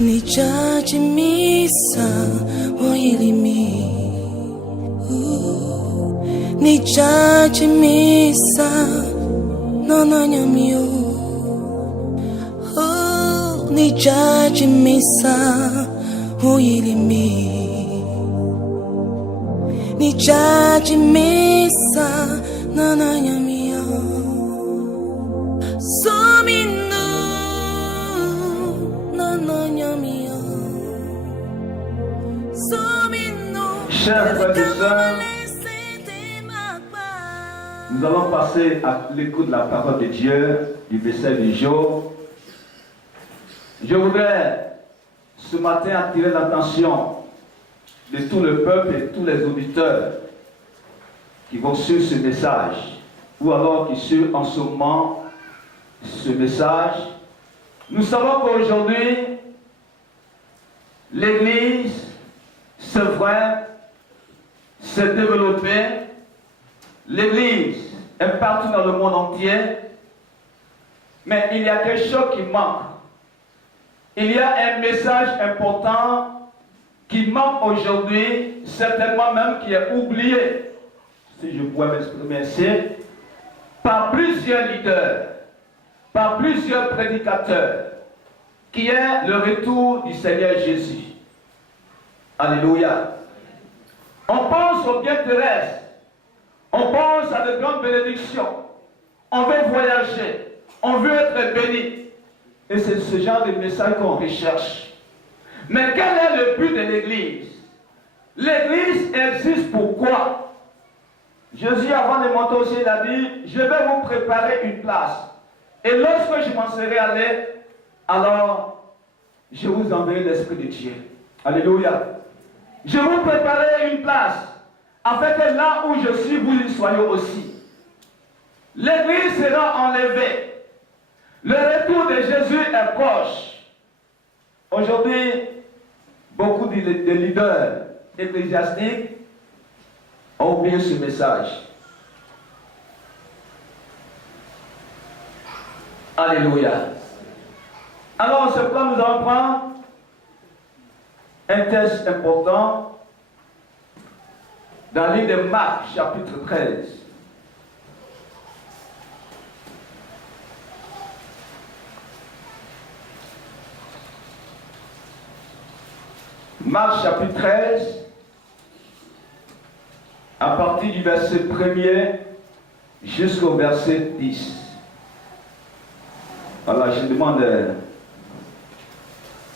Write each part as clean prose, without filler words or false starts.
Nijajimisa Oilimi Nijajimisa Nananyamio Nijajimisa Oilimi Nijajimisa Nananyamio Sominu Nananyamio Chers frères et sœurs, nous allons passer à l'écoute de la parole de Dieu, du verset du jour. Je voudrais ce matin attirer l'attention de tout le peuple et de tous les auditeurs qui vont suivre ce message, ou alors qui suivent en ce moment ce message. Nous savons qu'aujourd'hui, l'Église, c'est vrai, s'est développée. L'Église est partout dans le monde entier. Mais il y a quelque chose qui manque. Il y a un message important qui manque aujourd'hui, certainement même qui est oublié, si je pourrais m'exprimer ainsi, par plusieurs leaders, par plusieurs prédicateurs, qui est le retour du Seigneur Jésus. Alléluia. On pense au bien terrestre. On pense à de grandes bénédictions. On veut voyager. On veut être béni. Et c'est ce genre de message qu'on recherche. Mais quel est le but de l'Église? L'Église existe pourquoi? Jésus, avant de monter au ciel, il a dit, je vais vous préparer une place. Et lorsque je m'en serai allé, alors je vous enverrai l'Esprit de Dieu. Alléluia. Je vous préparerai une place, afin que là où je suis, vous y soyez aussi. L'Église sera enlevée. Le retour de Jésus est proche. Aujourd'hui, beaucoup de leaders ecclésiastiques ont oublié ce message. Alléluia. Alors, c'est pourquoi nous allons prendre un texte important dans le livre de Marc, chapitre 13. Marc, chapitre 13, à partir du verset 1er jusqu'au verset 10. Voilà, je demande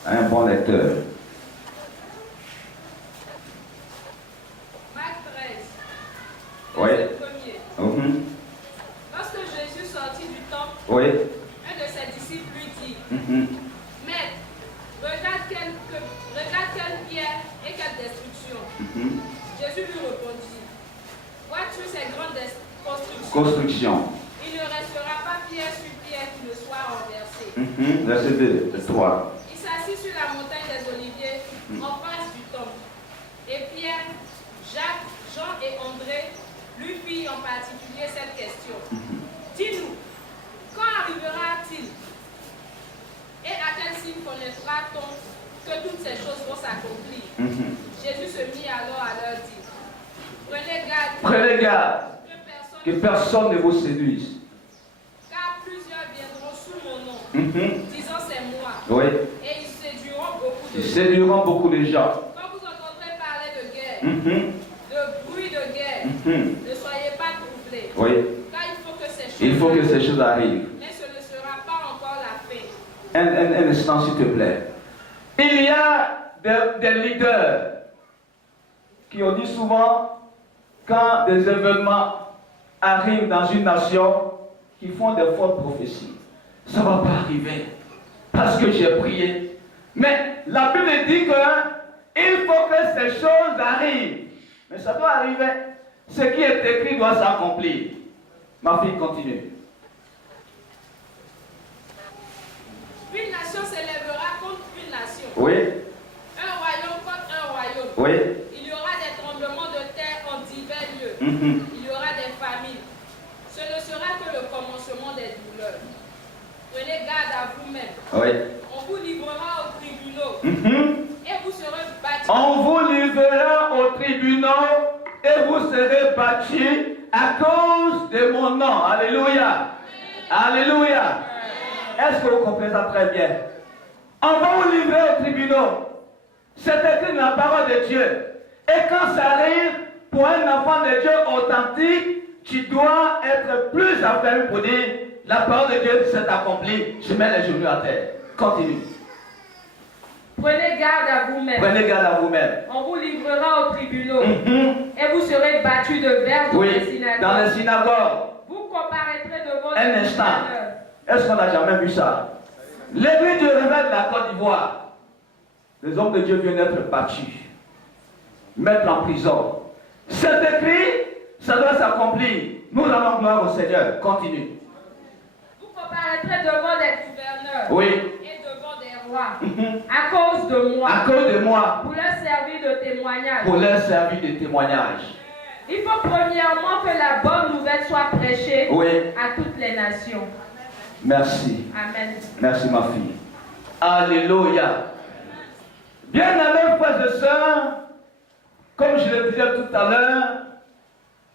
à un bon lecteur. Oui. Lorsque Jésus sortit du temple, oui, un de ses disciples lui dit, Maître, regarde quelle pierre et quelle destruction. Jésus lui répondit, vois-tu ces grandes constructions? Il ne restera pas pierre sur pierre qui ne soit renversée. Verset 2, 3. Il s'assit sur la montagne des Oliviers en face du temple. Et Pierre, Jacques, Jean et André lui fit en particulier cette question. Dis-nous, quand arrivera-t-il? Et à quel signe connaîtra-t-on que toutes ces choses vont s'accomplir? Jésus se mit alors à leur dire, prenez garde que personne ne vous séduise. Car plusieurs viendront sous mon nom, disant c'est moi. Oui. Et ils séduiront beaucoup de gens. Ils séduiront beaucoup de gens. Quand vous entendrez parler de guerre, de bruit de guerre, ne soyez pas troublés. Oui. Car il faut que ces choses arrivent. Mais ce ne sera pas encore la fin. Un instant, s'il te plaît. Il y a des leaders qui ont dit souvent, quand des événements arrivent dans une nation, qui font des fausses prophéties. Ça ne va pas arriver. Parce que j'ai prié. Mais la Bible dit qu'il faut que ces choses arrivent. Mais ça doit arriver. Ce qui est écrit doit s'accomplir. Ma fille continue. Une nation s'élèvera contre une nation. Oui. Un royaume contre un royaume. Oui. Il y aura des tremblements de terre en divers lieux. Il y aura des famines. Ce ne sera que le commencement des douleurs. Prenez garde à vous-même. Oui. On vous livrera aux tribunaux et vous serez battus. On vous livrera aux tribunaux et vous serez battus à cause de mon nom. Alléluia. Alléluia. Est-ce que vous comprenez ça très bien? On va vous livrer aux tribunaux. C'est écrit dans la parole de Dieu. Et quand ça arrive, pour un enfant de Dieu authentique, tu dois être plus affermi pour dire la parole de Dieu s'est accomplie. Je mets les genoux à terre. Continue. Prenez garde à vous-même. Prenez garde à vous-même. On vous livrera aux tribunaux et vous serez battus de verre dans les synagogues. Dans les synagogues. Vous comparaîtrez devant Un instant. Est-ce qu'on n'a jamais vu ça? L'église du réveil de la Côte d'Ivoire. Les hommes de Dieu viennent être battus, mettre en prison. C'est écrit, ça doit s'accomplir. Nous allons gloire au Seigneur. Continue. Vous comparaîtrez devant des gouverneurs et devant des rois à cause de moi. À cause de moi. Pour leur servir de témoignage. Pour leur servir de témoignage. Il faut premièrement que la bonne nouvelle soit prêchée à toutes les nations. Merci. Amen. Merci ma fille. Alléluia. Bien-aimés frères et sœurs, comme je le disais tout à l'heure,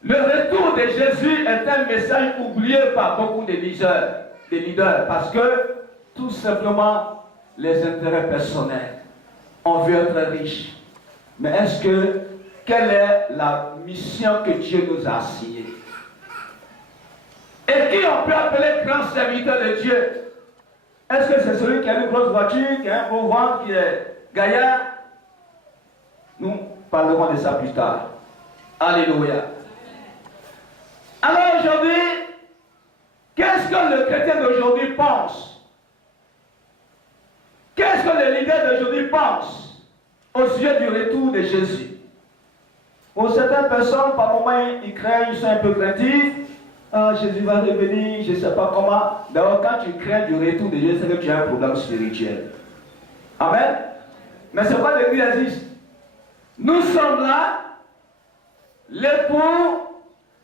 le retour de Jésus est un message oublié par beaucoup de leaders, parce que tout simplement les intérêts personnels. On veut être riche. Mais quelle est la mission que Dieu nous a assignée? Et qui on peut appeler grand serviteur de Dieu? Est-ce que c'est celui qui a une grosse voiture, qui a un beau ventre, qui est gaillard? Nous parlerons de ça plus tard. Alléluia. Alors aujourd'hui, qu'est-ce que le chrétien d'aujourd'hui pense? Qu'est-ce que les leaders d'aujourd'hui pensent au sujet du retour de Jésus? Pour certaines personnes, par moments, ils craignent, ils sont un peu craintifs. Ah, Jésus va revenir, je ne sais pas comment. D'abord, quand tu crains du retour de Jésus, c'est que tu as un problème spirituel. Amen. Mais c'est quoi l'Église existe? Nous sommes là, l'époux,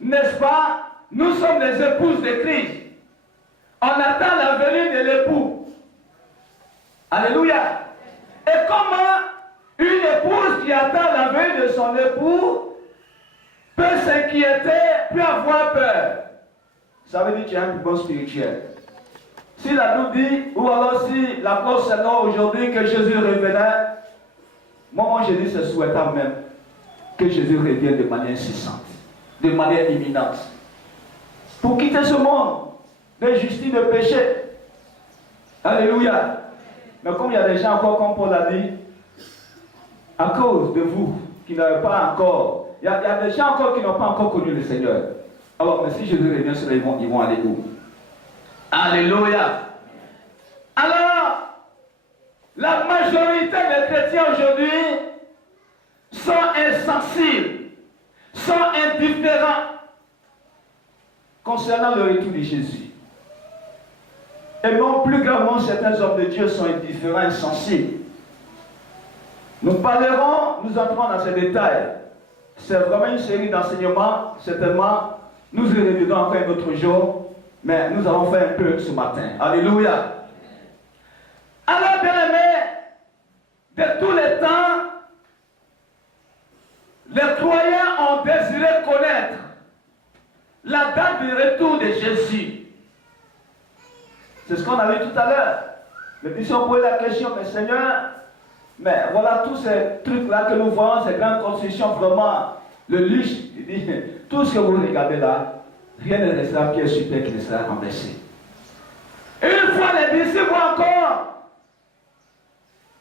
n'est-ce pas? Nous sommes les épouses de Christ. On attend la venue de l'époux. Alléluia. Et comment une épouse qui attend la venue de son époux peut s'inquiéter, peut avoir peur? Ça veut dire que tu as un problème spirituel. Si la Bible dit, ou alors si la cause s'annonce aujourd'hui que Jésus revenait, moi je dis c'est souhaitable même que Jésus revienne de manière incessante, de manière imminente, pour quitter ce monde d'injustice, de péché. Alléluia. Mais comme il y a des gens encore, comme Paul a dit, à cause de vous qui n'avez pas encore, il y a des gens encore qui n'ont pas encore connu le Seigneur. Alors, mais si Jésus revient sur les mondes, ils vont aller où? Alléluia. Alors, la majorité des chrétiens aujourd'hui sont insensibles, sont indifférents concernant le retour de Jésus. Et non plus gravement, certains hommes de Dieu sont indifférents, insensibles. Nous parlerons, nous entrons dans ces détails. C'est vraiment une série d'enseignements, certainement. Nous y reviendrons encore un autre jour, mais nous allons faire un peu ce matin. Alléluia. Alors, bien-aimés, de tous les temps, les croyants ont désiré connaître la date du retour de Jésus. C'est ce qu'on a vu tout à l'heure. Les disciples posaient la question, mais Seigneur, mais voilà tous ces trucs-là que nous voyons, ces grandes constructions, vraiment, le luxe, il dit, tout ce que vous regardez là, rien ne restera qui est super qui ne sera renversé. Une fois les disciples encore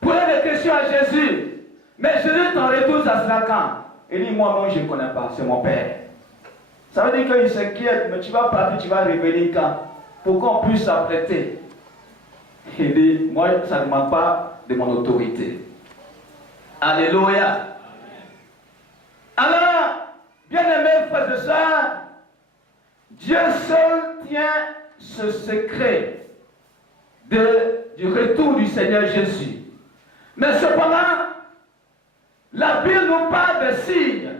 posaient des questions à Jésus, mais Jésus, ton retour, ça sera quand? Il dit, moi, je ne connais pas, c'est mon Père. Ça veut dire qu'il s'inquiète, mais tu vas partir, tu vas revenir quand? Pour qu'on puisse s'apprêter. Il dit, moi, ça ne demande pas de mon autorité. Alléluia. Alors, bien-aimés frères et sœurs, Dieu seul tient ce secret du retour du Seigneur Jésus. Mais cependant, la Bible nous parle de signes.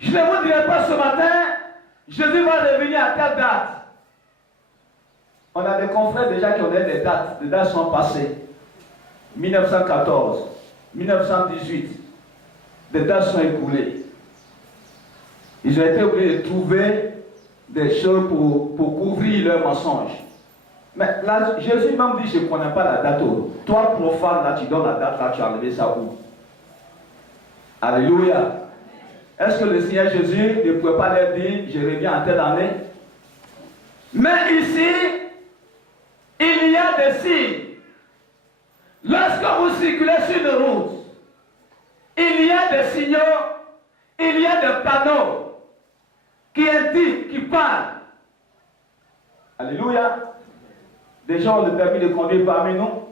Je ne vous dirai pas ce matin, Jésus va revenir à quelle date? On a des confrères déjà qui ont des dates sont passées. 1914, 1918, des dates sont écoulées. Ils ont été obligés de trouver des choses pour couvrir leurs mensonges. Mais là, Jésus même dit, je ne connais pas la date. Toi, profane, là, tu donnes la date, là, tu as enlevé ça où? Alléluia. Est-ce que le Seigneur Jésus ne pouvait pas leur dire, je reviens en telle année? Mais ici, il y a des signes. Lorsque vous circulez sur une route, il y a des signaux, il y a des panneaux qui indiquent, qui parlent. Alléluia. Des gens ont le permis de conduire parmi nous.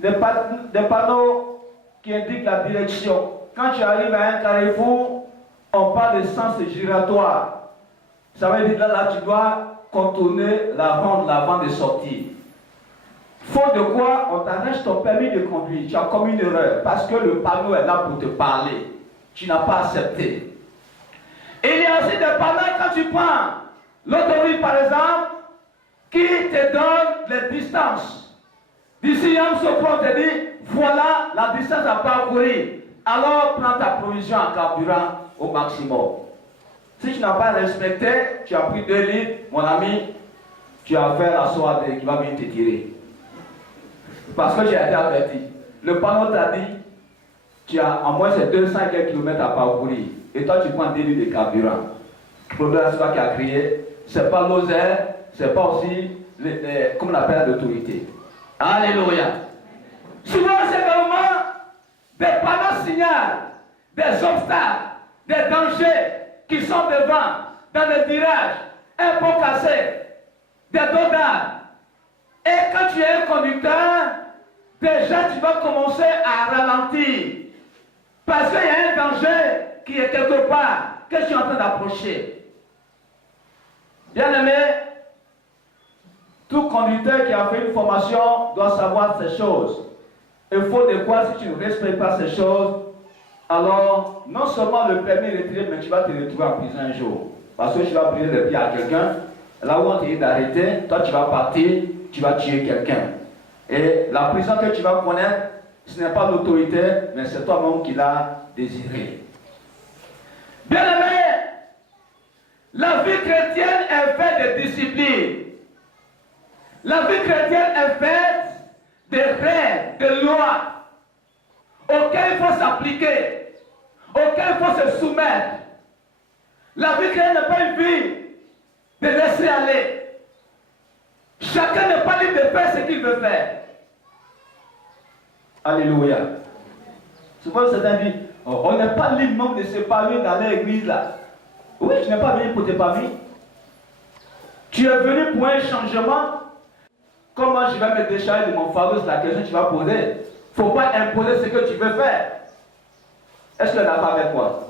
Des panneaux qui indiquent la direction. Quand tu arrives à un carrefour, on parle de sens giratoire. Ça veut dire là, tu dois contourner la ronde avant de sortir. Faute de quoi, on t'arrache ton permis de conduire. Tu as commis une erreur parce que le panneau est là pour te parler. Tu n'as pas accepté. Et il y a aussi des panneaux quand tu prends l'autoroute par exemple, qui te donne les distances. D'ici Yamsopro, on te dit, voilà la distance à parcourir. Alors prends ta provision en carburant au maximum. Si tu n'as pas respecté, tu as pris 2 litres, mon ami, tu as fait la soirée qui va venir te tirer. Parce que tu as été averti. Le panneau t'a dit, tu as en moins c'est 200 km à parcourir. Et toi tu prends 2 litres de carburant. Le problème c'est toi qui a crié, c'est pas l'osaire, c'est pas aussi, comme on appelle l'autorité. Alléluia. Souvent c'est vraiment des panneaux signalent des obstacles, des dangers qui sont devant, dans les virages, un pont cassé, des dos d'âne. Et quand tu es un conducteur, déjà tu vas commencer à ralentir. Parce qu'il y a un danger qui est quelque part, que tu es en train d'approcher. Bien-aimé, tout conducteur qui a fait une formation doit savoir ces choses. Il faut de quoi, si tu ne respectes pas ces choses, alors non seulement le permis est retiré, mais tu vas te retrouver en prison un jour. Parce que tu vas briser les pieds à quelqu'un. Là où on te dit d'arrêter, toi tu vas partir, tu vas tuer quelqu'un. Et la prison que tu vas connaître, ce n'est pas l'autorité, mais c'est toi-même qui l'as désiré. Bien-aimé, la vie chrétienne est faite de discipline. La vie chrétienne est faite de règles, de lois, auxquelles il faut s'appliquer, auxquelles il faut se soumettre. La vie chrétienne n'est pas une vie de laisser aller. Chacun n'est pas libre de faire ce qu'il veut faire. Alléluia. Souvent certains disent, oh, on n'est pas libre même de se parler dans l'église là. Oui, tu n'es pas venu pour te parler. Tu es venu pour un changement. Comment je vais me décharger de mon fardeau, c'est la question que tu vas poser. Il ne faut pas imposer ce que tu veux faire. Est-ce que tu n'as pas avec moi?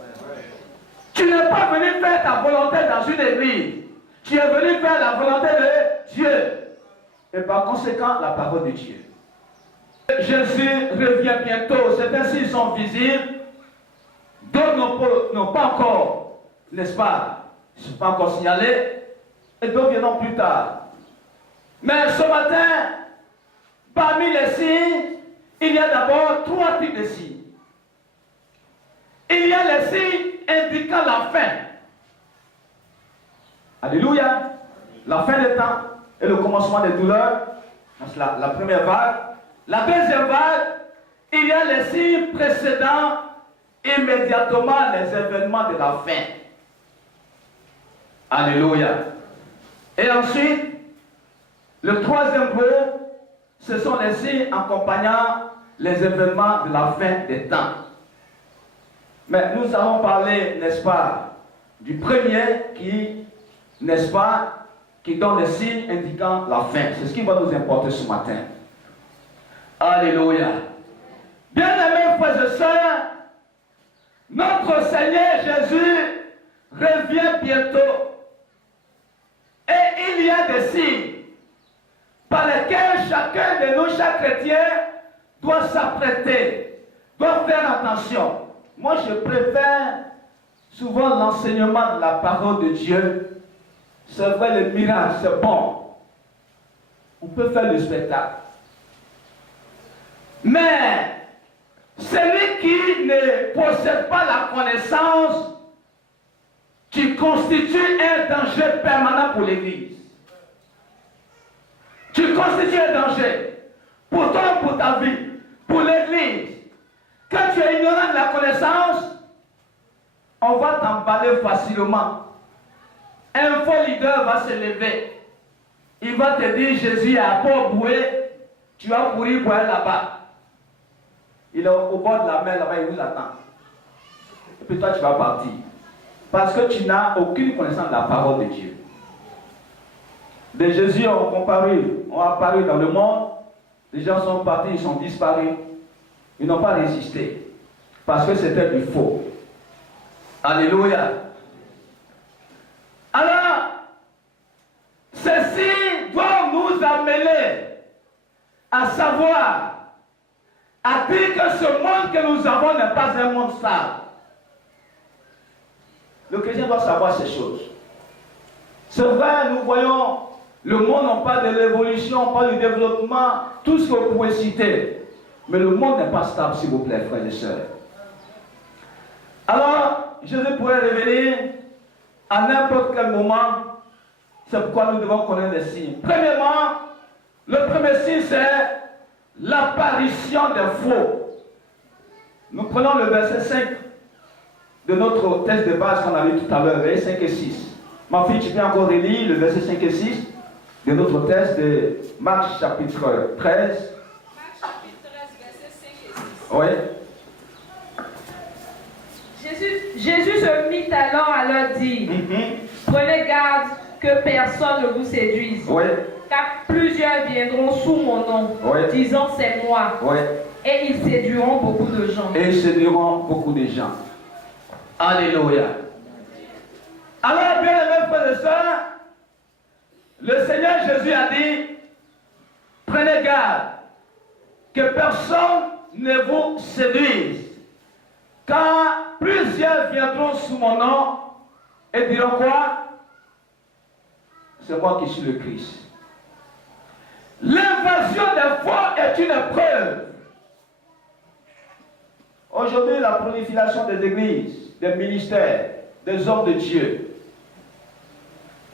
Tu n'es pas venu faire ta volonté dans une église. Tu es venu faire la volonté de Dieu. Et par conséquent, la parole de Dieu. Jésus revient bientôt. Certains signes sont visibles. D'autres n'ont pas encore, n'est-ce pas? Ils ne sont pas encore signalés. Et d'autres viendront plus tard. Mais ce matin, parmi les signes, il y a d'abord 3 types de signes. Il y a les signes indiquant la fin. Alléluia. La fin des temps et le commencement des douleurs. C'est la première vague. La deuxième vague, il y a les signes précédant immédiatement les événements de la fin. Alléluia. Et ensuite, le troisième groupe, ce sont les signes accompagnant les événements de la fin des temps. Mais nous allons parler, n'est-ce pas, du premier qui, n'est-ce pas, qui donne les signes indiquant la fin. C'est ce qui va nous importer ce matin. Alléluia. Bien-aimés frères et sœurs, notre Seigneur Jésus revient bientôt. Et il y a des signes par lesquels chacun de nous, chaque chrétien, doit s'apprêter, doit faire attention. Moi, je préfère souvent l'enseignement de la parole de Dieu. C'est vrai, le miracle, c'est bon. On peut faire le spectacle. Mais celui qui ne possède pas la connaissance, tu constitues un danger permanent pour l'Église. Tu constitues un danger pour toi, pour ta vie, pour l'Église. Quand tu es ignorant de la connaissance, on va t'emballer facilement. Un faux leader va se lever. Il va te dire, Jésus est à Port-Boué, tu vas courir pour aller là-bas. Il est au bord de la mer, là-bas, il vous attend. Et puis toi, tu vas partir. Parce que tu n'as aucune connaissance de la parole de Dieu. Des Jésus ont apparu dans le monde. Les gens sont partis, ils sont disparus. Ils n'ont pas résisté. Parce que c'était du faux. Alléluia. Alors, ceci doit nous amener à savoir, à dire que ce monde que nous avons n'est pas un monde stable. Le chrétien doit savoir ces choses. C'est vrai, nous voyons le monde, on parle de l'évolution, on parle du développement, tout ce que vous pouvez citer. Mais le monde n'est pas stable, s'il vous plaît, frères et sœurs. Alors, Jésus pourrait revenir à n'importe quel moment. C'est pourquoi nous devons connaître les signes. Premièrement, le premier signe, c'est l'apparition des faux. Nous prenons le verset 5 de notre texte de base qu'on a lu tout à l'heure, verset 5 et 6. Ma fille, tu peux encore relire le verset 5 et 6 de notre texte de Marc chapitre 13. Marc chapitre 13, verset 5 et 6. Oui. Jésus se mit alors à leur dire, prenez garde que personne ne vous séduise, Oui. car plusieurs viendront sous mon nom, Oui. disant c'est moi, Oui. et ils séduiront beaucoup de gens. Et ils séduiront beaucoup de gens. Alléluia. Alors, bien aimés frères et sœurs, le Seigneur Jésus a dit, prenez garde que personne ne vous séduise, car plusieurs viendront sous mon nom et diront quoi? C'est moi qui suis le Christ. L'invasion des faux est une preuve. Aujourd'hui, la prolifération des églises, des ministères, des hommes de Dieu,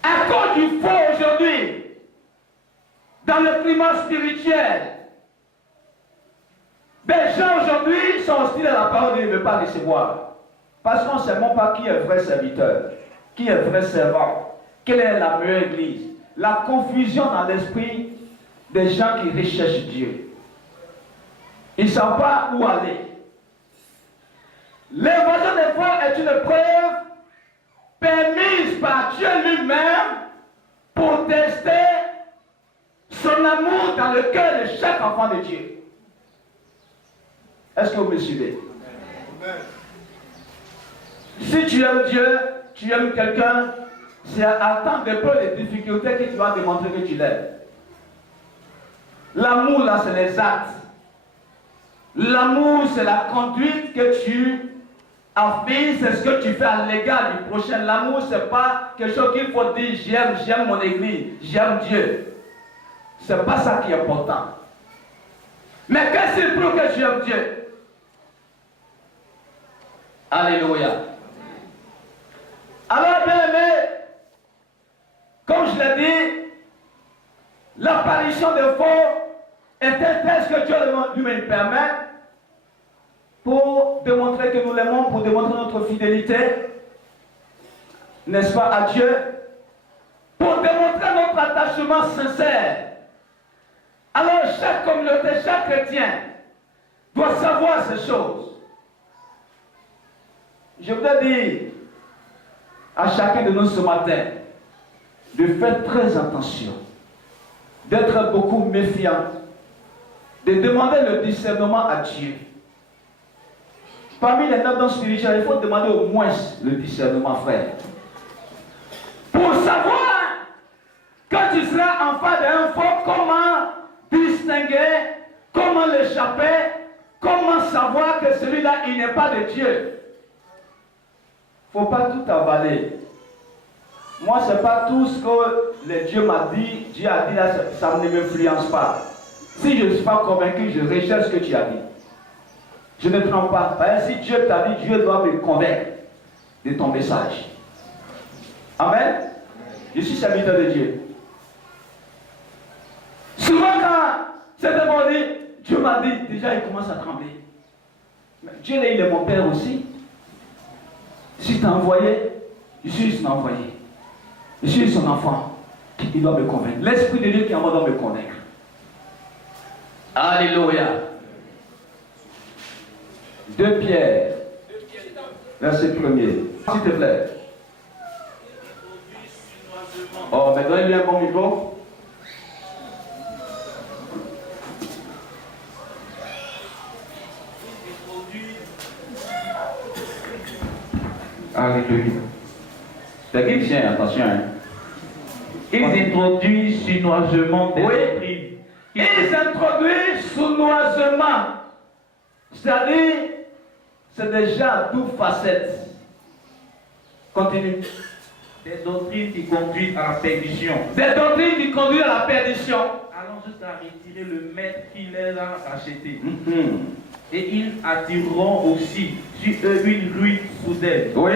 à cause du faux aujourd'hui, dans le climat spirituel, des gens aujourd'hui sont hostiles à la parole et ne veulent pas recevoir. Parce qu'on ne sait même pas qui est vrai serviteur, qui est vrai servant, quelle est la meilleure église. La confusion dans l'esprit des gens qui recherchent Dieu. Ils ne savent pas où aller. L'invasion des faux est une preuve permise par Dieu lui-même pour tester son amour dans le cœur de chaque enfant de Dieu. Est-ce que vous me suivez? Amen. Si tu aimes Dieu, tu aimes quelqu'un, c'est à temps de peu de difficultés que tu vas démontrer que tu l'aimes. L'amour, là, c'est les actes. L'amour, c'est la conduite que tu affirmes, c'est ce que tu fais à l'égard du prochain. L'amour, c'est pas quelque chose qu'il faut dire, j'aime mon église, j'aime Dieu. C'est pas ça qui est important. Mais qu'est-ce qu'il prouve que tu aimes Dieu? Alléluia. Alors, bien aimé, comme je l'ai dit, l'apparition des faux est un test que Dieu lui-même permet pour démontrer que nous l'aimons, pour démontrer notre fidélité, n'est-ce pas, à Dieu, pour démontrer notre attachement sincère. Alors, chaque communauté, chaque chrétien doit savoir ces choses. Je voudrais dire à chacun de nous ce matin de faire très attention, d'être beaucoup méfiant, de demander le discernement à Dieu. Parmi les dons spirituels, il faut demander au moins le discernement, frère. Pour savoir, quand tu seras en face d'un faux, comment distinguer, comment l'échapper, comment savoir que celui-là, il n'est pas de Dieu. Il ne faut pas tout avaler. Moi, ce n'est pas tout ce que Dieu m'a dit, Dieu a dit là, ça ne m'influence pas. Si je ne suis pas convaincu, je rejette ce que tu as dit. Je ne prends pas. Parce que si Dieu t'a dit, Dieu doit me convaincre de ton message. Amen. Je suis serviteur de Dieu. Souvent quand certains vont dire, Dieu m'a dit, déjà il commence à trembler. Mais Dieu il est mon Père aussi. Si tu t'as envoyé, je suis son envoyé. Je suis son enfant. Il doit me convaincre. L'Esprit de Dieu qui en moi doit me convaincre. Alléluia. 2 Pierre, verset 1er. S'il te plaît. Oh, mais donnez-lui un bon micro. Alléluia. C'est qui tient, attention. Hein. Ils introduisent sournoisement des doctrines. Ils introduisent sournoisement. C'est-à-dire, c'est déjà d'où facette. Continue. Des doctrines qui conduisent à la perdition. Des doctrines qui conduisent à la perdition. Allons jusqu'à retirer le maître qui les a achetés. Et ils attireront aussi sur eux une ruine soudaine. Oui.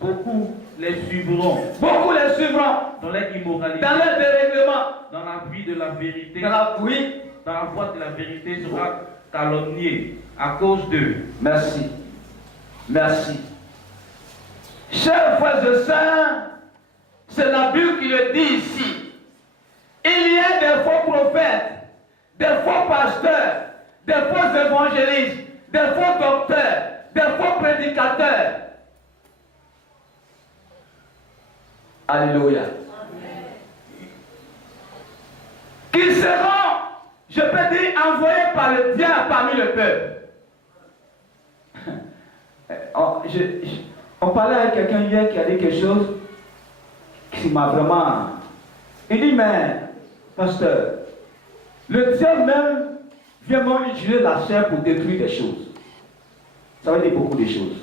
Beaucoup les suivront. Beaucoup les suivront. Dans leur immoralité. Dans leur dérèglement. Dans la vie de la vérité. Oui. Dans la voie de la vérité sera calomnié à cause d'eux. Merci. Merci. Chers frères et sœurs, c'est la Bible qui le dit ici. Il y a des faux prophètes, des faux pasteurs, des faux évangélistes, des faux docteurs, des faux prédicateurs. Alléluia. Qui seront, je peux dire, envoyés par le diable parmi le peuple. On parlait avec quelqu'un hier qui a dit quelque chose qui m'a vraiment... Il dit, mais, pasteur, le diable même vient même utiliser la chair pour détruire des choses. Ça veut dire beaucoup de choses.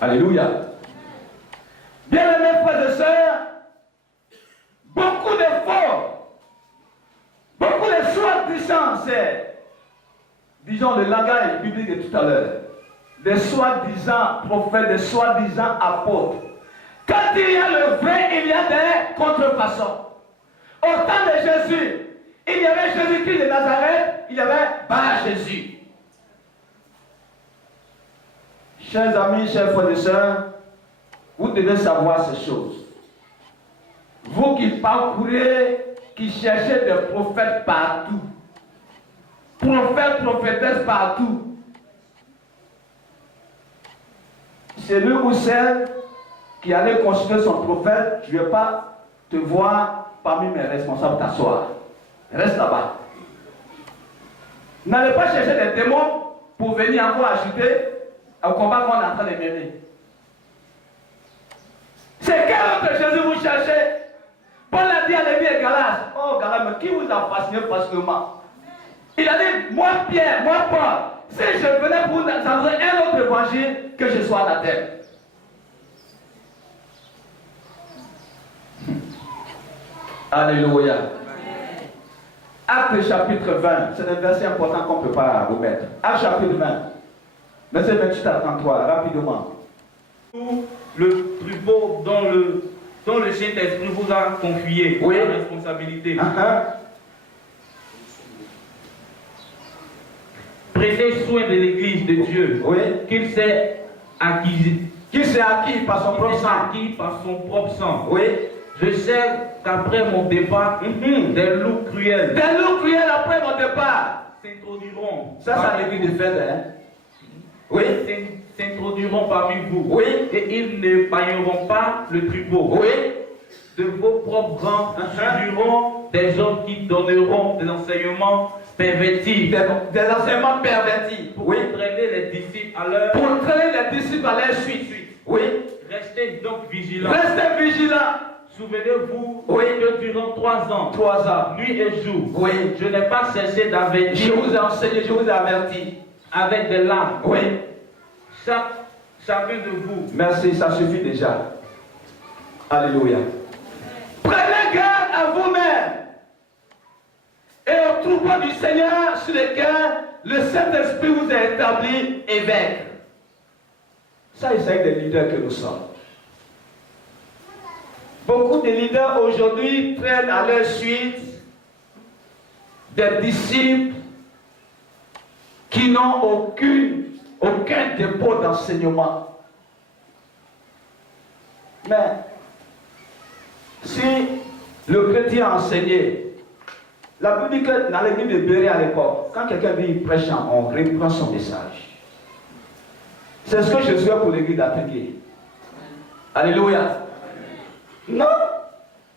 Alléluia. Bien-aimés frères et sœurs, beaucoup d'efforts, beaucoup de soi-disant, c'est, disons, le langage biblique de tout à l'heure, des soi-disant prophètes, des soi-disant apôtres. Quand il y a le vrai, il y a des contrefaçons. Au temps de Jésus, il y avait Jésus-Christ de Nazareth, il y avait Bar-Jésus. Chers amis, chers frères et sœurs, vous devez savoir ces choses. Vous qui parcourez, qui cherchez des prophètes partout, prophètes, prophétesses partout, c'est lui ou celle qui allait consulter son prophète, je ne vais pas te voir parmi mes responsables t'asseoir. Reste là-bas. N'allez pas chercher des démons pour venir encore ajouter au combat qu'on est en train de mener. C'est quel autre Jésus vous cherchez? Paul a dit à Lévi et Galates, oh Galates, mais qui vous a fasciné facilement? Il a dit, moi Pierre, moi Paul, si je venais pour vous annoncer un autre évangile, que je sois anathème. Alléluia. Acte chapitre 20, c'est un verset important qu'on ne peut pas vous mettre. Acte chapitre 20, verset 28 à 33, rapidement. Le troupeau dont le Saint-Esprit vous a confié, Oui. la responsabilité. Prenez soin de l'Église de Dieu, Oui. qu'il s'est acquis, Qui s'est acquis par son propre sang. par son propre sang. Oui. Je sais qu'après mon départ, des loups cruels Des loups cruels après mon départ. s'introduiront. Ça, ça veut dire de fait, hein? Oui. S'introduiront parmi vous. Oui. Et ils ne pailleront pas le troupeau. Oui. De vos propres rangs surgiront des hommes qui donneront des enseignements pervertis. Des enseignements pervertis. Pour Oui. entraîner les disciples à leur. Pour traîner les disciples à leur suite. Oui. Restez donc vigilants. Restez vigilants. Souvenez-vous Oui. que durant 3 ans, 3 ans. nuit et jour, Oui. je n'ai pas cessé Je d'avertir vous ai enseigné, je vous ai averti. avec des larmes Oui. chacun de vous. Merci, ça suffit déjà. Alléluia. Prenez garde à vous-même et aux troupeaux du Seigneur sur lesquels le Saint-Esprit vous a établi évêque. Ça, c'est des leaders que nous sommes. Beaucoup de leaders aujourd'hui prennent à leur suite des disciples qui n'ont aucun dépôt d'enseignement. Mais si le chrétien a enseigné, la Bible dit que dans l'église de Béret à l'époque, quand quelqu'un vient prêchant, on reprend son message. C'est ce que je souhaite pour l'église d'Atégué. Alléluia. Non.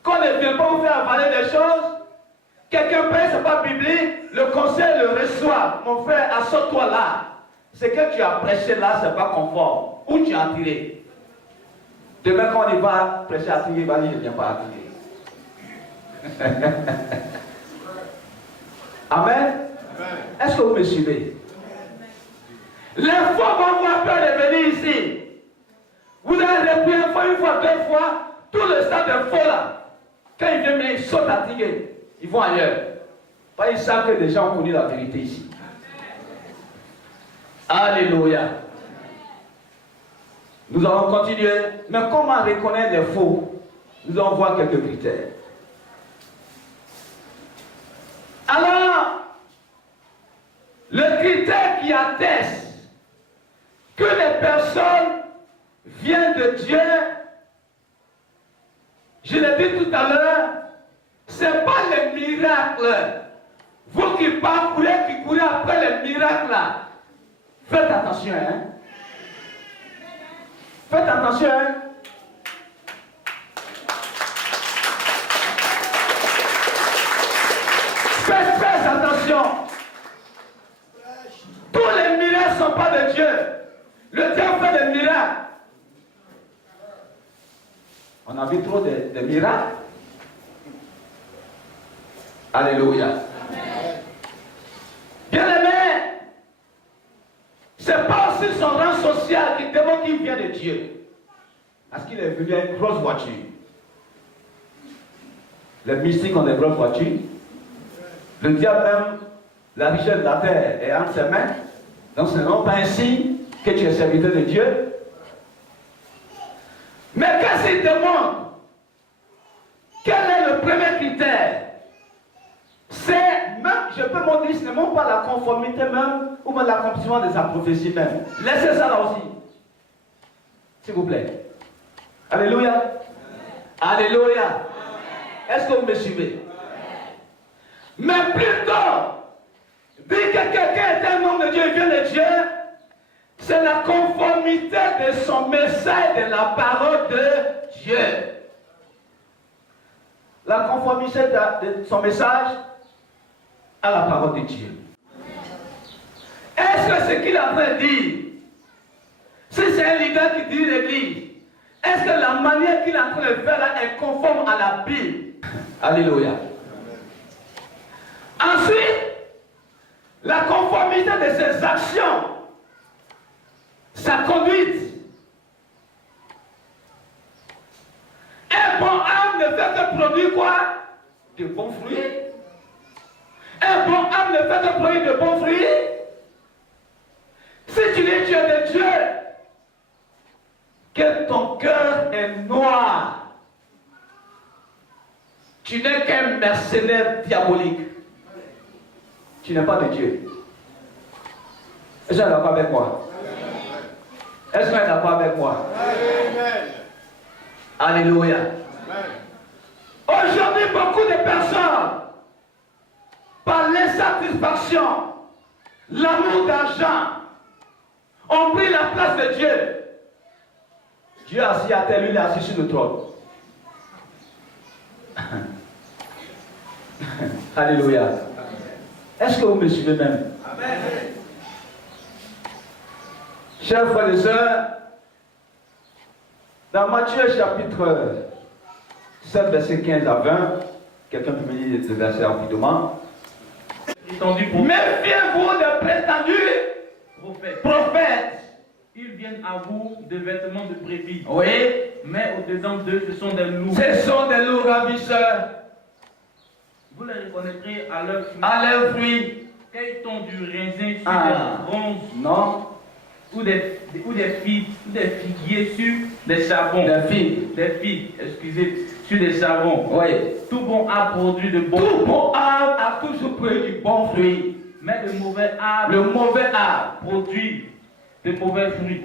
Quand on ne vient pas vous faire avaler des choses, quelqu'un prêche, ce n'est pas biblique, le conseil le reçoit. Mon frère, assois-toi là. Ce que tu as prêché là, ce n'est pas conforme. Où tu as attiré? Demain, quand on y va prêcher à Atégué, il va dire, je ne viens pas à Atégué. Amen. Est-ce que vous me suivez? Les faux vont avoir peur de venir ici. Vous avez repris une fois, deux fois, tout le stade de faux là. Quand ils viennent, ils sautent à Tigué. Ils vont ailleurs. Parce qu'ils savent que des gens ont connu la vérité ici. Alléluia. Nous allons continuer. Mais comment reconnaître les faux? Nous allons voir quelques critères. Alors, le critère qui atteste que les personnes viennent de Dieu, je l'ai dit tout à l'heure, ce n'est pas les miracles. Vous qui parcourez, qui courez après les miracles là, faites attention, hein. Faites attention, hein. Faites très attention. Tous les miracles ne sont pas de Dieu. Le diable fait des miracles. On a vu trop de miracles. Alléluia. Bien-aimé, ce n'est pas aussi son rang social qui démontre qu'il vient de Dieu. Parce qu'il est venu à une grosse voiture. Les mystiques ont des grosses voitures. Le diable même, la richesse de la terre est entre ses mains. Donc ce n'est pas ainsi que tu es serviteur de Dieu. Mais qu'est-ce qu'il demande? Quel est le premier critère? C'est même, je peux me dire, ce n'est même pas la conformité même, ou même l'accomplissement de sa prophétie même. Laissez ça là aussi. S'il vous plaît. Alléluia. Alléluia. Est-ce que vous me suivez? Mais plutôt, dire que quelqu'un est un homme de Dieu, il vient de Dieu, c'est la conformité de son message, de la parole de Dieu. La conformité de son message à la parole de Dieu. Est-ce que ce qu'il est en train de dire, si c'est un leader qui dit l'église, est-ce que la manière qu'il est en train de faire là est conforme à la Bible? Alléluia. Ensuite, la conformité de ses actions, sa conduite. Un bon âme ne fait que produire quoi? De bons fruits. Un bon âme ne fait que produire de bons fruits. Si tu dis Dieu de Dieu, que ton cœur est noir, tu n'es qu'un mercenaire diabolique. Tu n'es pas de Dieu. Est-ce que tu es d'accord avec moi? Est-ce que tu es d'accord avec moi? Alléluia. Aujourd'hui, beaucoup de personnes, par l'insatisfaction, l'amour d'argent, ont pris la place de Dieu. Dieu est assis à terre, lui il est assis sur le trône. Alléluia. Est-ce que vous me suivez même? Amen. Chers frères et sœurs, dans Matthieu chapitre 7, verset 15 à 20, quelqu'un peut me dire le verset rapidement. Méfiez-vous de prétendus prophètes. Ils viennent à vous de vêtements de brebis. Oui. Mais au-dedans d'eux, ce sont des loups. Ce sont des loups ravisseurs. Vous les reconnaîtrez à leur fruit. À leurs fruits. Quel ton du raisin sur Ah. des bronzes Non. ou des figuiers sur des charbons. Des filles. Des figues, excusez, sur des charbons. Oui. Tout bon arbre produit de bons Tout fruits. bon arbre a toujours produit du bon fruit. Mais le mauvais arbre Le mauvais arbre. produit de mauvais fruits.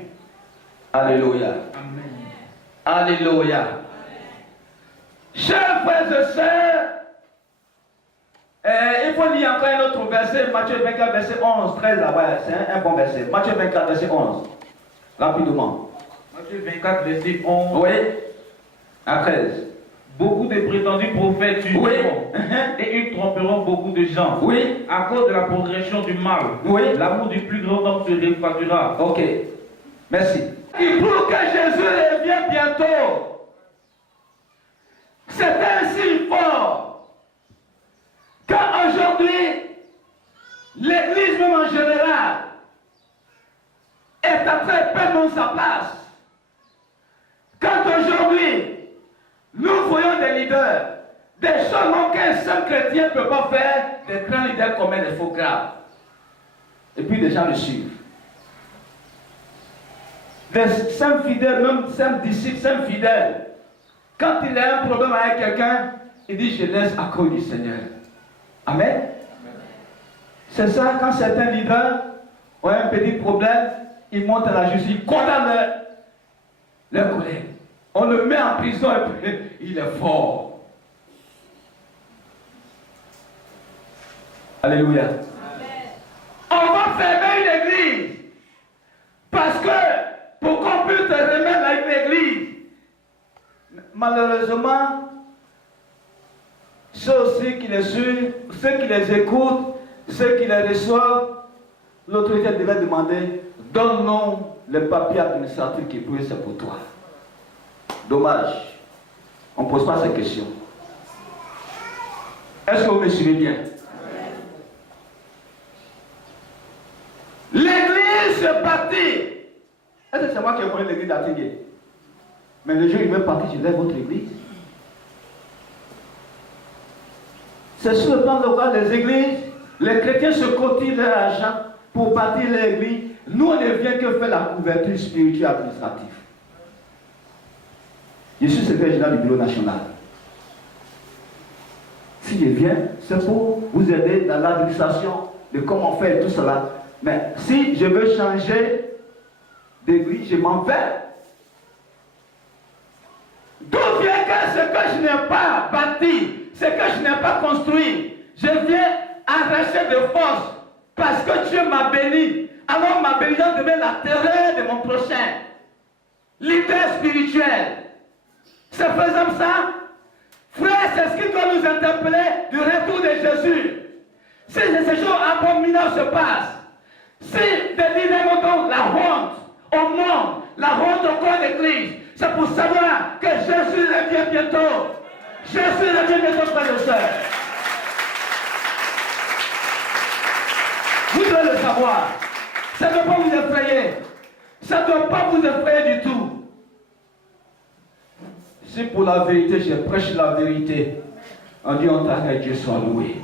Alléluia. Amen. Alléluia. Chers frères et sœurs, il faut lire encore un autre verset, Matthieu 24, verset 11, 13 là-bas, c'est un bon verset. Matthieu 24, verset 11. Rapidement. Matthieu 24, verset 11. Oui. À 13. Beaucoup de prétendus prophètes surgiront Oui. et ils tromperont beaucoup de gens. Oui. À cause de la progression du mal, Oui. l'amour du plus grand homme se réfractera. Ok. Merci. Il prouve que Jésus revient bientôt. C'est un signe fort. Quand aujourd'hui, l'Église même en général est en train de perdre sa place. Quand aujourd'hui, nous voyons des leaders, des choses qu'un seul chrétien ne peut pas faire, des grands leaders commettent des faux graves. Et puis des gens le suivent. Des saints fidèles, même saints disciples, saints fidèles, quand il a un problème avec quelqu'un, il dit je laisse à cause du Seigneur. Amen. C'est ça, quand certains leaders ont un petit problème, ils montent à la justice, ils condamnent leur collègue. On le met en prison et puis il est fort. Alléluia. Amen. On va fermer une église parce que pour qu'on puisse te remettre avec l'église, malheureusement, ceux aussi qui les suivent, ceux qui les écoutent, ceux qui les reçoivent, l'autorité devait demander, donne-nous le papier administratif qui peut être pour toi. Dommage. On ne pose pas ces questions. Est-ce que vous me suivez bien? L'église se bâtit. Est-ce que c'est moi qui ai connu l'église d'Atingué? Mais le jour où il veut partir, je lève votre église. C'est sur le plan local des églises, les chrétiens se cotissent leur argent pour bâtir l'église. Nous, on ne vient que faire la couverture spirituelle administrative. Je suis secrétaire général du bureau national. Si je viens, c'est pour vous aider dans l'administration de comment faire tout cela. Mais si je veux changer d'église, je m'en vais. D'où vient que ce que je n'ai pas bâti, ce que je n'ai pas construit, je viens arracher de force parce que Dieu m'a béni. Alors ma bénédiction devient la terreur de mon prochain. Leader spirituel. C'est faisant ça, frère, c'est ce qui doit nous interpeller du retour de Jésus. Si ces choses abominables se passent, si des leaders montrent la honte au monde, la honte au corps d'église, c'est pour savoir que Jésus revient bientôt. Jésus revient bientôt, frères et sœurs. Vous devez le savoir. Ça ne doit pas vous effrayer. Ça ne doit pas vous effrayer du tout. Si pour la vérité, je prêche la vérité, on dit on t'arrête, Dieu soit loué.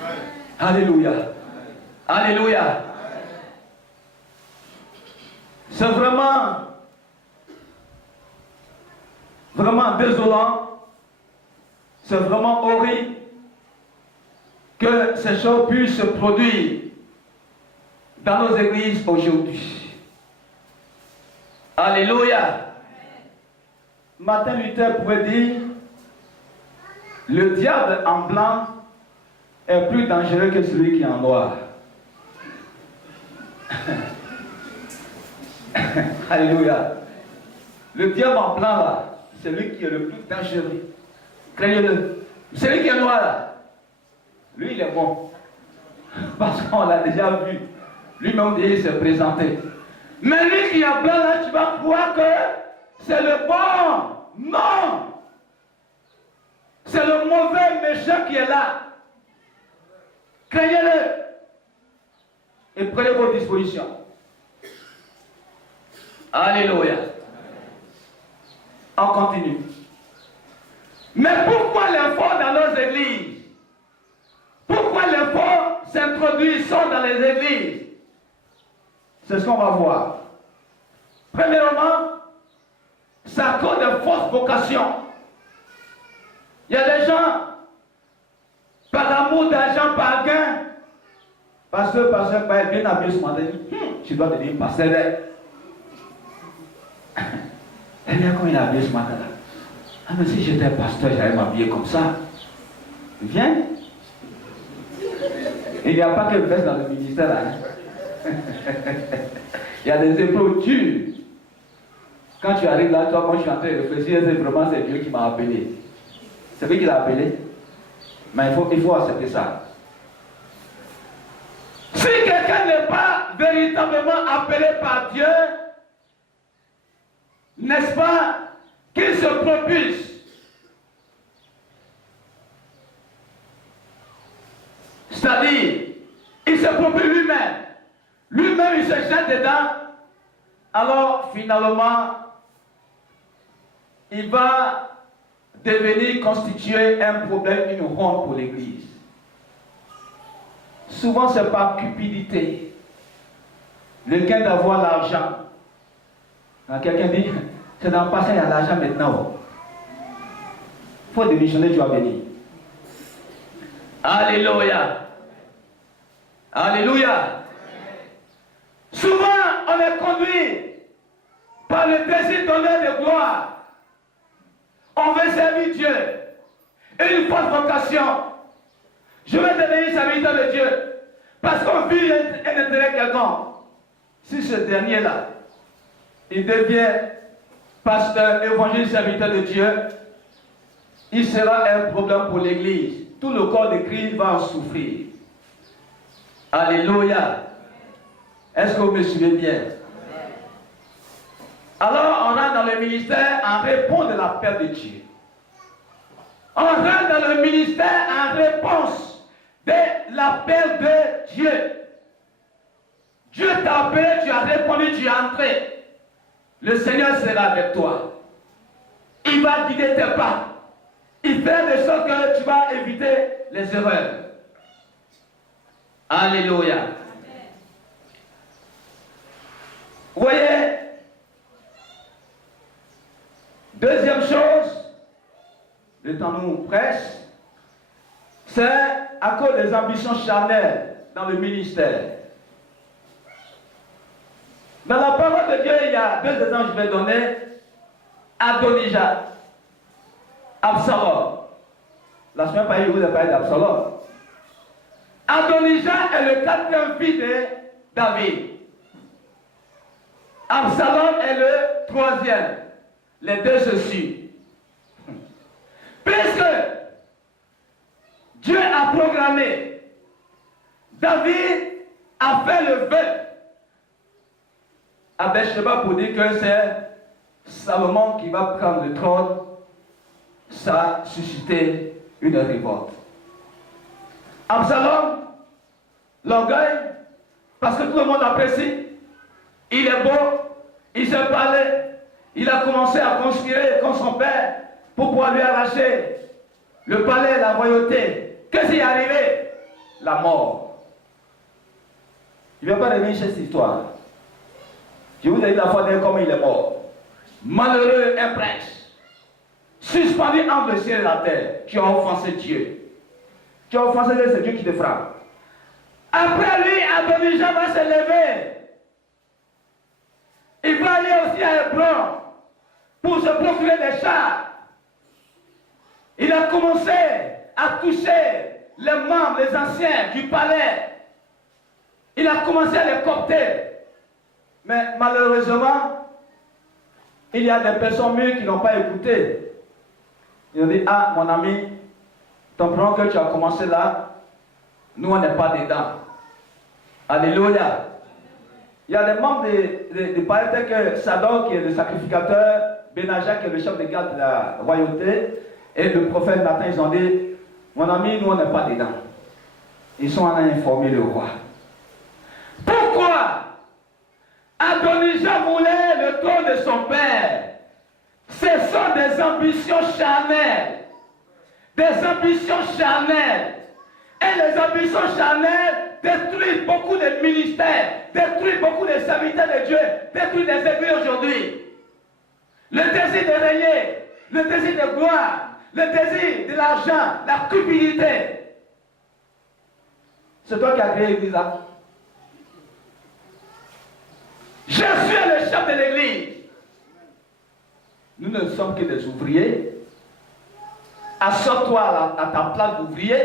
Amen. Alléluia. Amen. Alléluia. Amen. C'est vraiment désolant. C'est vraiment horrible que ces choses puissent se produire dans nos églises aujourd'hui. Alléluia. Martin Luther pouvait dire, le diable en blanc est plus dangereux que celui qui est en noir. Alléluia. Le diable en blanc là, c'est lui qui est le plus dangereux. Craignez-le. Celui qui est noir là, lui il est bon. Parce qu'on l'a déjà vu. Lui-même il s'est présenté. Mais lui qui est blanc là, tu vas croire que c'est le bon. Non. C'est le mauvais méchant qui est là. Craignez-le. Et prenez vos dispositions. Alléluia. On continue. Mais pourquoi l'effort dans nos églises? introduisons dans les églises, c'est ce qu'on va voir. Premièrement, c'est à cause de fausses vocations. Il y a des gens, par amour d'argent, par gain, pasteur, pas bien habillé ce matin, tu dois devenir pasteur. Et bien, quand il a habillé ce matin là, ah mais si j'étais pasteur, j'allais m'habiller comme ça. Viens. Il n'y a pas que le veste dans le ministère là. Il y a des épreuves dures. Quand tu arrives là, toi, moi je suis en train de réfléchir, c'est vraiment Dieu qui m'a appelé. C'est lui qui l'a appelé. Mais il faut accepter ça. Si quelqu'un n'est pas véritablement appelé par Dieu, n'est-ce pas, qu'il se propulse. C'est-à-dire, il se propulse lui-même. Lui-même, il se jette dedans. Alors, finalement, il va devenir constituer un problème, une honte pour l'Église. Souvent, c'est par cupidité. Le gain d'avoir l'argent. Quand quelqu'un dit, c'est dans le passé, il y a l'argent maintenant. Il faut démissionner, tu vas venir. Alléluia. Alléluia. Souvent, on est conduit par le désir d'honneur de gloire. On veut servir Dieu. Une fausse vocation. Je vais devenir serviteur de Dieu. Parce qu'on vit un intérêt quelconque. Si ce dernier-là, il devient pasteur, évangéliste, serviteur de Dieu, il sera un problème pour l'Église. Tout le corps de Christ va en souffrir. Alléluia. Est-ce que vous me suivez bien? Alors, on rentre dans le ministère en réponse de l'appel de Dieu. On rentre dans le ministère en réponse de l'appel de Dieu. Dieu t'a appelé, tu as répondu, tu es entré. Le Seigneur sera avec toi. Il va guider tes pas. Il fait de sorte que tu vas éviter les erreurs. Alléluia. Vous voyez, deuxième chose, le temps nous presse, c'est à cause des ambitions charnelles dans le ministère. Dans la parole de Dieu, il y a deux exemples que je vais donner. Adonijah, Absalom. La semaine passée, je vous ai parlé d'Absalom. Adonijah est le quatrième fils de David. Absalom est le troisième. Les deux se suivent. Puisque Dieu a programmé, David a fait le vœu à Bathsheba pour dire que c'est Salomon qui va prendre le trône. Ça a suscité une révolte. Absalom, l'orgueil, parce que tout le monde apprécie, il est beau, il s'est parlé, il a commencé à conspirer contre son père pour pouvoir lui arracher le palais, la royauté. Qu'est-ce qui est arrivé? La mort. Il ne va pas revenir chez cette histoire. Je vous ai dit la fois dernière comment il est mort. Malheureux, un prince, suspendu entre le ciel et la terre, qui a offensé Dieu. Tu as offensé Dieu, c'est Dieu qui te frappe. Après lui, Adonijah va se lever. Il va aller aussi à Hébron pour se procurer des chars. Il a commencé à toucher les membres, les anciens du palais. Il a commencé à les coopter. Mais malheureusement, il y a des personnes mûres qui n'ont pas écouté. Ils ont dit, ah mon ami, ton plan que tu as commencé là, nous on n'est pas dedans. Alléluia. Il y a des membres du palais tels que Sadok qui est le sacrificateur, Benaja qui est le chef de garde de la royauté, et le prophète Nathan, ils ont dit, mon ami, nous on n'est pas dedans. Ils sont en train d'informer le roi. Pourquoi Adonijah voulait le trône de son père? Ce sont des ambitions charnelles. Des ambitions charnelles. Et les ambitions charnelles détruire beaucoup de ministères, détruire beaucoup de serviteurs de Dieu, détruire les églises aujourd'hui. Le désir de régner, le désir de gloire, le désir de l'argent, la cupidité. C'est toi qui as créé l'église là. Je suis le chef de l'église. Nous ne sommes que des ouvriers. Assois-toi à ta place d'ouvrier.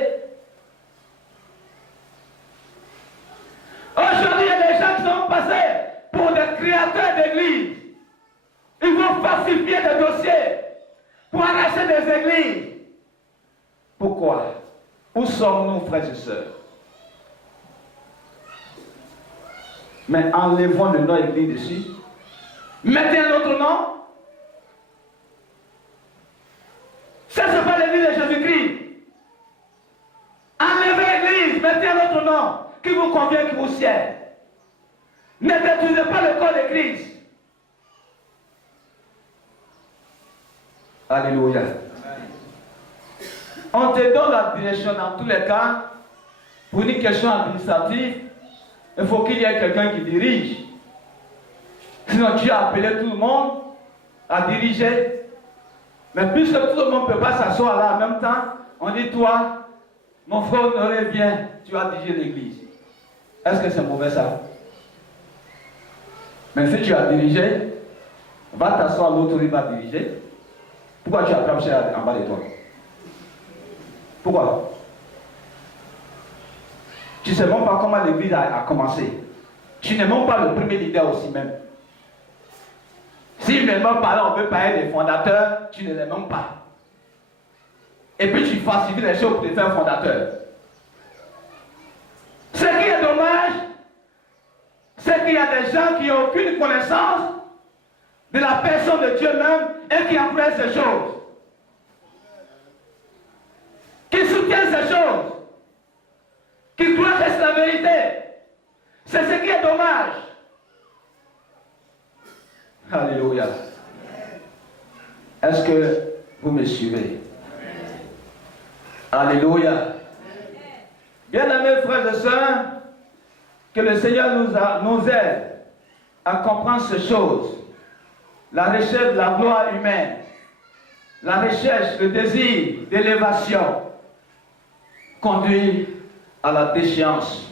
Aujourd'hui, il y a des gens qui sont passés pour des créateurs d'églises. Ils vont falsifier des dossiers pour arracher des églises. Pourquoi? Où sommes-nous, frères et sœurs? Mais enlevons le nom église dessus. Mettez un autre nom. Ça, ce n'est pas l'église de Jésus-Christ. Enlevez l'église, mettez un autre nom qui vous convient, qui vous sied. Ne détruisez pas le corps de Christ. Alléluia. On te donne la direction dans tous les cas. Pour une question administrative, il faut qu'il y ait quelqu'un qui dirige. Sinon, Dieu a appelé tout le monde à diriger. Mais puisque tout le monde ne peut pas s'asseoir là en même temps, on dit toi, mon frère Honoré, viens, tu vas diriger l'église. Est-ce que c'est mauvais ça? Mais si tu as dirigé, va t'asseoir, l'autre il va diriger. Pourquoi tu attrapes ça en bas de toi? Pourquoi? Tu ne sais même pas comment l'église a commencé. Tu n'es même pas le premier leader aussi même. Si même parler, on peut parler des fondateurs, tu ne les même pas. Et puis tu falsifies les choses pour te faire fondateur. Ce qui est dommage, c'est qu'il y a des gens qui n'ont aucune connaissance de la personne de Dieu même et qui encouragent ces choses. Qui soutiennent ces choses. Qui croient que c'est la vérité. C'est ce qui est dommage. Alléluia. Est-ce que vous me suivez? Alléluia. Bien-aimés frères et sœurs, que le Seigneur nous aide à comprendre ces choses. La recherche de la gloire humaine, la recherche, le désir d'élévation conduit à la déchéance,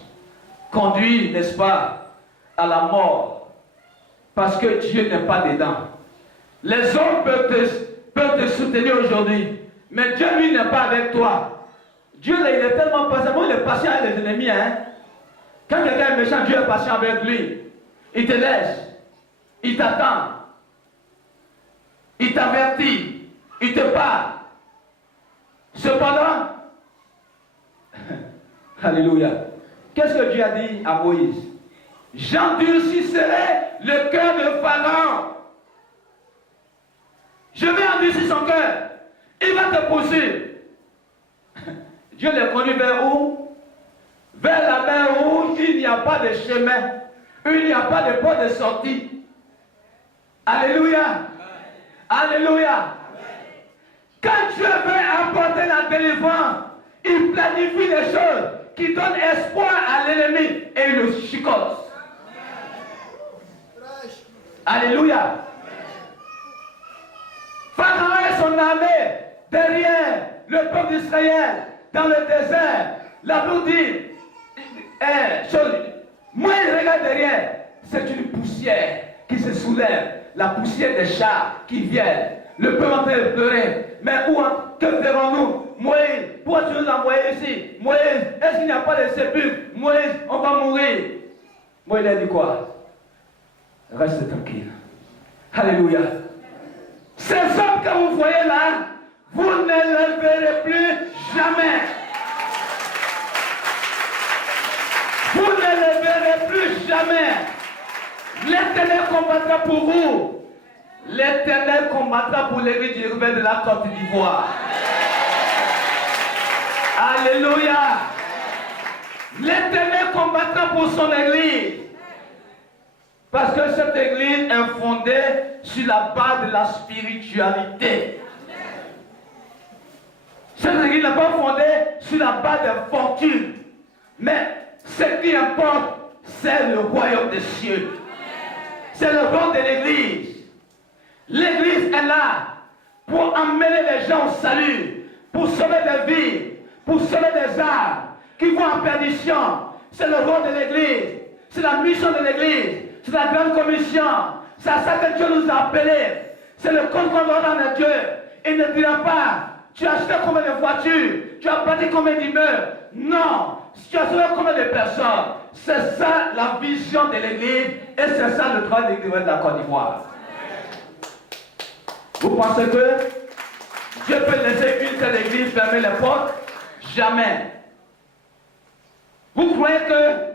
conduit, n'est-ce pas, à la mort. Parce que Dieu n'est pas dedans. Les hommes peuvent te soutenir aujourd'hui, mais Dieu, lui, n'est pas avec toi. Dieu, il est tellement patient. Il est patient avec les ennemis. Hein? Quand quelqu'un est méchant, Dieu est patient avec lui. Il te laisse. Il t'attend. Il t'avertit. Il te parle. Cependant, alléluia. Qu'est-ce que Dieu a dit à Moïse? J'endurcirai le cœur de Pharaon. Je vais endurcir son cœur. Il va te poursuivre. Dieu les conduit vers où? Vers la mer où il n'y a pas de chemin. Où il n'y a pas de porte de sortie. Alléluia. Alléluia. Quand Dieu veut apporter la délivrance, il planifie des choses qui donnent espoir à l'ennemi et il le chicote. Alléluia. Pharaon et son armée derrière le peuple d'Israël dans le désert. La Bible dit, moi il regarde derrière, c'est une poussière qui se soulève, la poussière des chars qui viennent. Le peuple en train de pleurer. Mais que ferons-nous? Moïse, pourquoi tu nous as envoyés ici? Moïse, est-ce qu'il n'y a pas de sépulcre? Moïse, on va mourir. Moïse a dit quoi? Reste tranquille. Alléluia. Ces hommes que vous voyez là, vous ne les verrez plus jamais. Vous ne les verrez plus jamais. L'Éternel combattra pour vous. L'Éternel combattra pour l'église du rebelle de la Côte d'Ivoire. Alléluia. L'Éternel combattra pour son église. Parce que cette église est fondée sur la base de la spiritualité. Cette église n'est pas fondée sur la base de fortune. Mais Ce qui importe, c'est le royaume des cieux. C'est le rôle de l'Église. L'Église est là pour emmener les gens au salut, pour sauver des vies, pour sauver des âmes qui vont en perdition. C'est le rôle de l'Église. C'est la mission de l'Église. C'est la grande commission. C'est à ça que Dieu nous a appelés. C'est le compte qu'on donne à Dieu. Il ne dira pas, tu as acheté combien de voitures, tu as bâti combien d'immeubles. Non, tu as sauvé combien de personnes. C'est ça la vision de l'Église et c'est ça le travail de l'Église de la Côte d'Ivoire. Vous pensez que Dieu peut laisser une telle église fermer les portes? Jamais. Vous croyez que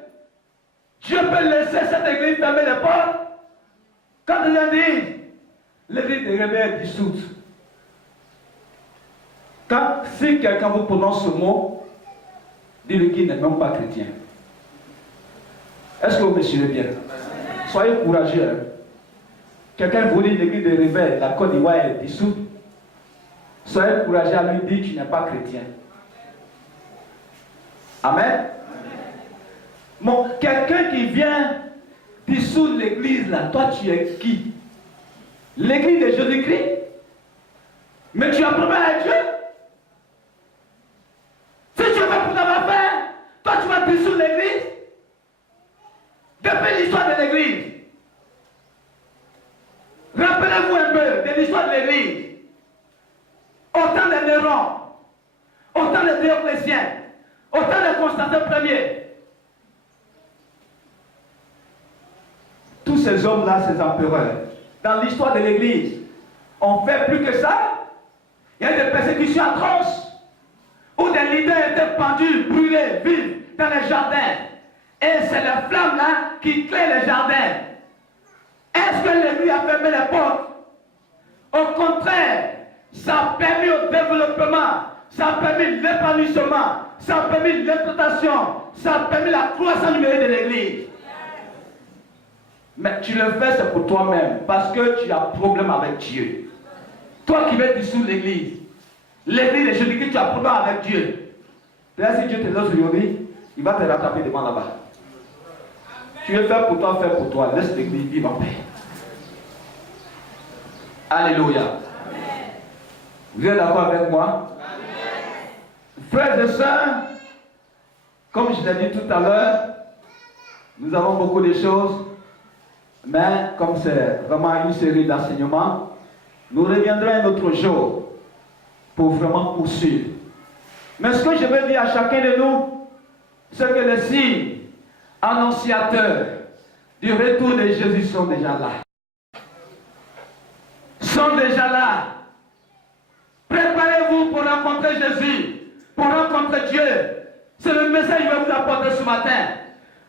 Dieu peut laisser cette église fermer les portes? Quand il a dit, l'église des rebelles est dissoute. Si quelqu'un vous prononce ce mot, dites-le qu'il n'est même pas chrétien. Est-ce que vous me suivez bien? Soyez courageux. Hein? Quelqu'un vous dit l'église des rebelles, la Côte d'Ivoire est dissoute. Soyez courageux à lui dire tu n'es pas chrétien. Amen. Bon, quelqu'un qui vient dissoudre l'église là, toi tu es qui? L'église de Jésus-Christ? Mais tu as promis à Dieu? Si tu veux pour ta faire, toi tu vas dissoudre l'église? Depuis l'histoire de l'église, rappelez-vous un peu de l'histoire de l'église. Au temps de Néron, au temps de Dioclétien, au temps de Constantin Ier, tous ces hommes-là, ces empereurs, dans l'histoire de l'église, ont fait plus que ça. Il y a des persécutions atroces où des leaders étaient pendus, brûlés, vifs dans les jardins. Et c'est les flammes là qui créent les jardins. Est-ce que l'église a fermé les portes? Au contraire, ça a permis au développement, ça a permis l'épanouissement, ça a permis l'exploitation, ça a permis la croissance numérique de l'église. Mais tu le fais, c'est pour toi-même, parce que tu as problème avec Dieu. Toi qui veux dissoudre l'église de Jésus-Christ, tu as problème avec Dieu. Là, si Dieu te laisse aujourd'hui, il va te rattraper devant là-bas. Tu veux faire pour toi, fais pour toi. Laisse l'église vivre en paix. Alléluia. Vous êtes d'accord avec moi? Frères et sœurs, comme je l'ai dit tout à l'heure, nous avons beaucoup de choses, mais comme c'est vraiment une série d'enseignements, nous reviendrons un autre jour pour vraiment poursuivre. Mais ce que je veux dire à chacun de nous, c'est que les signes annonciateurs du retour de Jésus sont déjà là. Sont déjà là. Préparez-vous pour rencontrer Jésus, pour rencontrer Dieu. C'est le message que je vais vous apporter ce matin.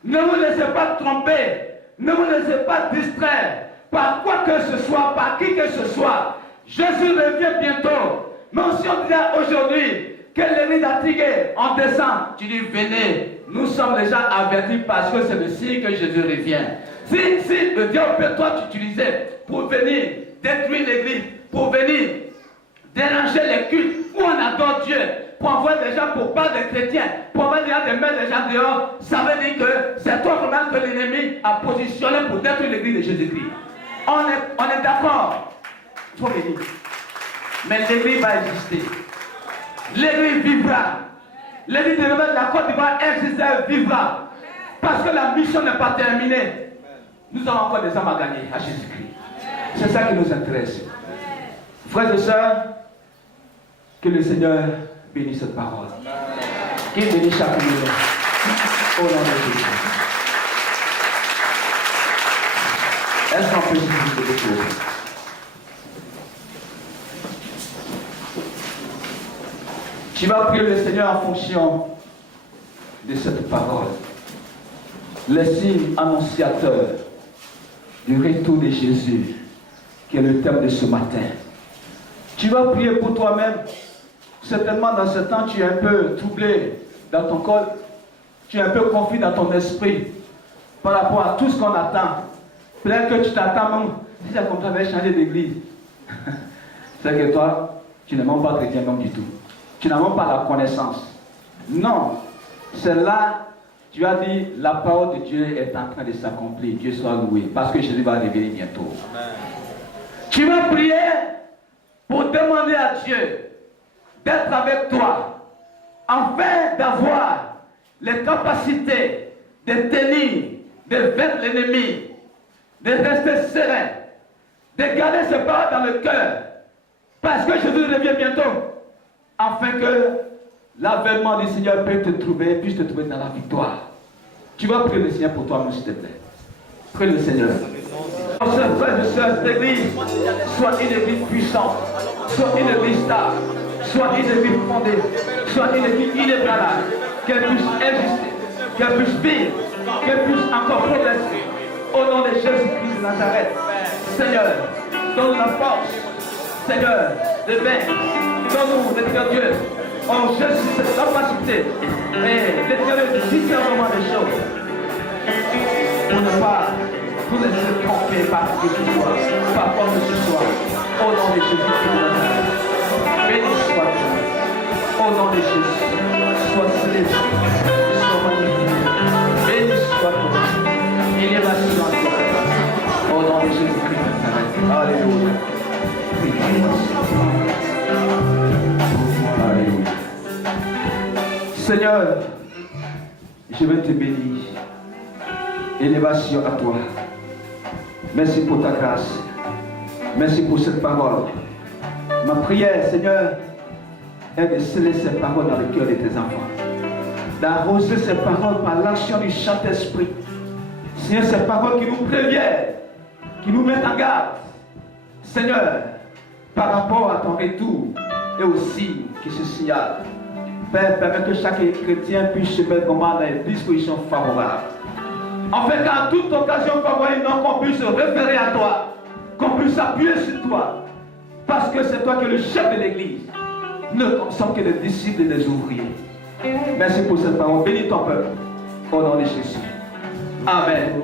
Ne vous laissez pas tromper, ne vous laissez pas distraire par quoi que ce soit, par qui que ce soit. Jésus revient bientôt. Mais si on dit aujourd'hui que l'église a trigué en décembre, tu dis venez, nous sommes déjà avertis parce que c'est le signe que Jésus revient. Si le diable peut toi t'utiliser pour venir détruire l'église, pour venir déranger les cultes où on adore Dieu, pour envoyer des gens pour pas des chrétiens, pour envoyer des gens de mettre des gens dehors, ça veut dire que c'est toi vraiment que l'ennemi a positionné pour détruire l'église de Jésus-Christ. On est d'accord. Il faut venir. Mais l'église va exister. L'église vivra. L'église de la Côte d'Ivoire existera, vivra. Parce que la mission n'est pas terminée. Nous avons encore des âmes à gagner à Jésus-Christ. C'est ça qui nous intéresse. Frères et sœurs, que le Seigneur bénisse cette parole. Qu'il bénisse chacun de nous. Au nom de Jésus. Est-ce qu'on peut se dire des choses? Tu vas prier le Seigneur en fonction de cette parole. Les signes annonciateurs du retour de Jésus, qui est le thème de ce matin. Tu vas prier pour toi-même. Certainement dans ce temps, tu es un peu troublé dans ton corps. Tu es un peu confus dans ton esprit par rapport à tout ce qu'on attend. Peut-être que tu t'attends même, si ça comme ça va changer d'église. C'est que toi, tu n'es même pas chrétien même du tout. Tu n'as même pas la connaissance. Non, c'est là Tu as dit, la parole de Dieu est en train de s'accomplir. Dieu soit loué. Parce que Jésus va revenir bientôt. Amen. Tu vas prier pour demander à Dieu d'être avec toi, afin d'avoir les capacités de tenir, de vaincre l'ennemi, de rester serein, de garder ses paroles dans le cœur, parce que Jésus revient bientôt, afin que l'avènement du Seigneur puisse te trouver dans la victoire. Tu vas prier le Seigneur pour toi, s'il te plaît. Prie le Seigneur. Frères et sœurs, cette église soit une église puissante, soit une église stable, soit une église fondée, soit une église inébranlable, qu'elle puisse exister, qu'elle puisse vivre, qu'elle puisse encore progresser. Au nom de Jésus-Christ de Nazareth, Seigneur, donne la force, Seigneur, de vaincre. Donne-nous, notre Dieu, en Jésus, cette capacité et d'éclairer le discernement des choses pour ne pas nous laisser tromper par ce que ce soit, par quoi que ce soit. Au nom de Jésus-Christ de Nazareth, béni sois-tu. Au nom de Jésus, sois célèbre, sois magnifique. Béni sois-tu. Élévation à toi. Au nom de Jésus-Christ de Nazareth. Alléluia. Alléluia. Seigneur, je vais te bénir. Élévation à toi. Merci pour ta grâce. Merci pour cette parole. Ma prière, Seigneur, est de sceller ces paroles dans le cœur de tes enfants. D'arroser ces paroles par l'action du Saint-Esprit. Seigneur, ces paroles qui nous préviennent, qui nous mettent en garde. Seigneur, par rapport à ton retour et aux signes qui se signalent. Père, permets que chaque chrétien puisse se mettre vraiment dans les dispositions favorables. En fait, qu'à toute occasion, qu'on puisse se référer à toi, qu'on puisse s'appuyer sur toi. Parce que c'est toi qui es le chef de l'église. Nous ne sommes que des disciples et des ouvriers. Merci pour cette parole. Bénis ton peuple. Au nom de Jésus. Amen.